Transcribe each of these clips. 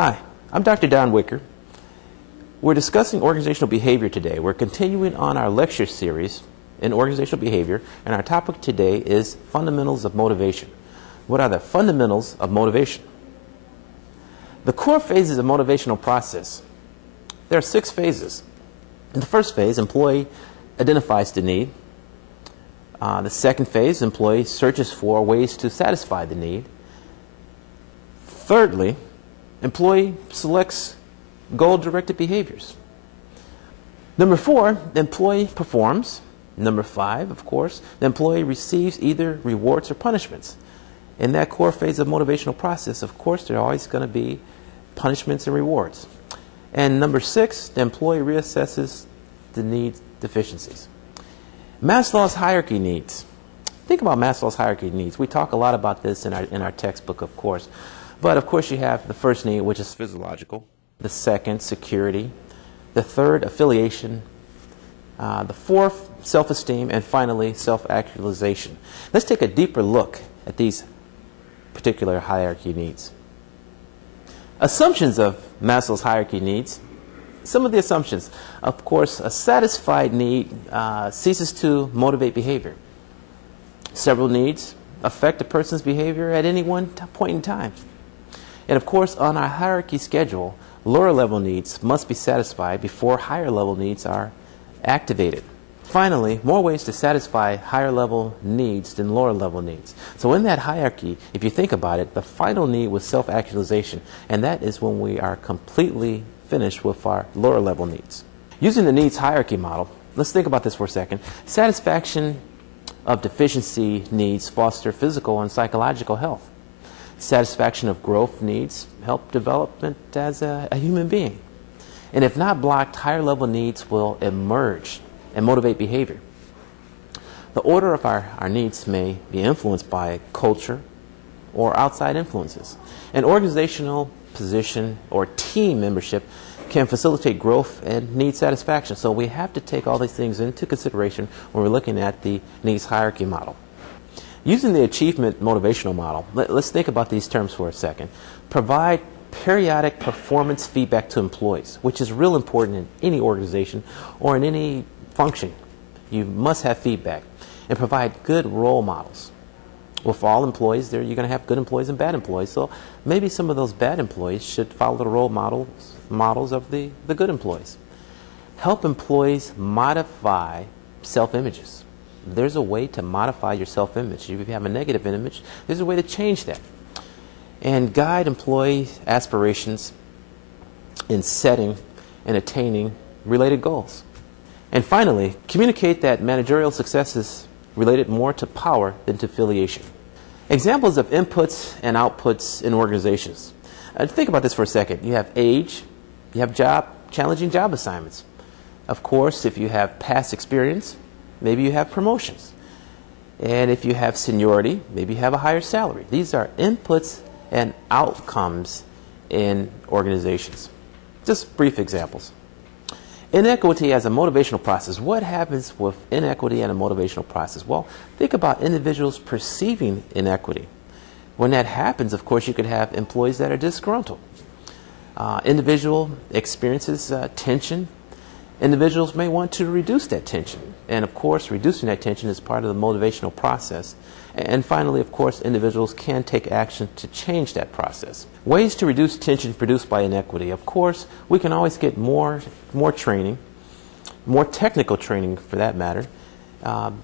Hi, I'm Dr. Don Wicker. We're discussing organizational behavior today. We're continuing on our lecture series in organizational behavior, and our topic today is fundamentals of motivation. What are the fundamentals of motivation? The core phases of motivational process. There are 6 phases. In the first phase, employee identifies the need. The second phase, employee searches for ways to satisfy the need. Thirdly, employee selects goal-directed behaviors. Number 4, the employee performs. Number 5, of course, the employee receives either rewards or punishments. In that core phase of motivational process, of course, there are always going to be punishments and rewards. And number 6, the employee reassesses the need deficiencies. Maslow's hierarchy needs. Think about Maslow's hierarchy needs. We talk a lot about this in our textbook, of course. But of course you have the first need, which is physiological. The second, security. The third, affiliation. The fourth, self-esteem. And finally, self-actualization. Let's take a deeper look at these particular hierarchy needs. Assumptions of Maslow's hierarchy needs. Some of the assumptions. Of course, a satisfied need ceases to motivate behavior. Several needs affect a person's behavior at any one point in time. And of course, on our hierarchy schedule, lower level needs must be satisfied before higher level needs are activated. Finally, more ways to satisfy higher level needs than lower level needs. So in that hierarchy, if you think about it, the final need was self-actualization, and that is when we are completely finished with our lower level needs. Using the needs hierarchy model, let's think about this for a second. Satisfaction of deficiency needs foster physical and psychological health. Satisfaction of growth needs help development as a human being. And if not blocked, higher level needs will emerge and motivate behavior. The order of our needs may be influenced by culture or outside influences. An organizational position or team membership can facilitate growth and need satisfaction. So we have to take all these things into consideration when we're looking at the needs hierarchy model. Using the achievement motivational model, let's think about these terms for a second. Provide periodic performance feedback to employees, which is real important in any organization or in any function. You must have feedback. And provide good role models. With all employees, you're going to have good employees and bad employees. So maybe some of those bad employees should follow the role models of the good employees. Help employees modify self-images. There's a way to modify your self-image. If you have a negative image, there's a way to change that. And guide employee aspirations in setting and attaining related goals. And finally, communicate that managerial success is related more to power than to affiliation. Examples of inputs and outputs in organizations. Think about this for a second. You have age, you have challenging job assignments. Of course, if you have past experience, maybe you have promotions. And if you have seniority, maybe you have a higher salary. These are inputs and outcomes in organizations. Just brief examples. Inequity as a motivational process. What happens with inequity and a motivational process? Well, think about individuals perceiving inequity. When that happens, of course, you could have employees that are disgruntled. Individual experiences tension. Individuals may want to reduce that tension. And of course, reducing that tension is part of the motivational process. And finally, of course, individuals can take action to change that process. Ways to reduce tension produced by inequity. Of course, we can always get more training, more technical training for that matter.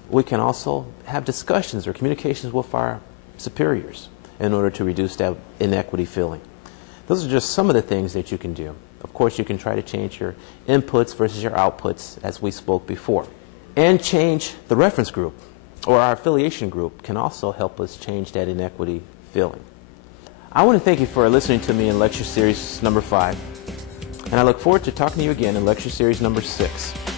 We can also have discussions or communications with our superiors in order to reduce that inequity feeling. Those are just some of the things that you can do. Of course, you can try to change your inputs versus your outputs, as we spoke before. And change the reference group, or our affiliation group, can also help us change that inequity feeling. I want to thank you for listening to me in lecture series number 5. And I look forward to talking to you again in lecture series number 6.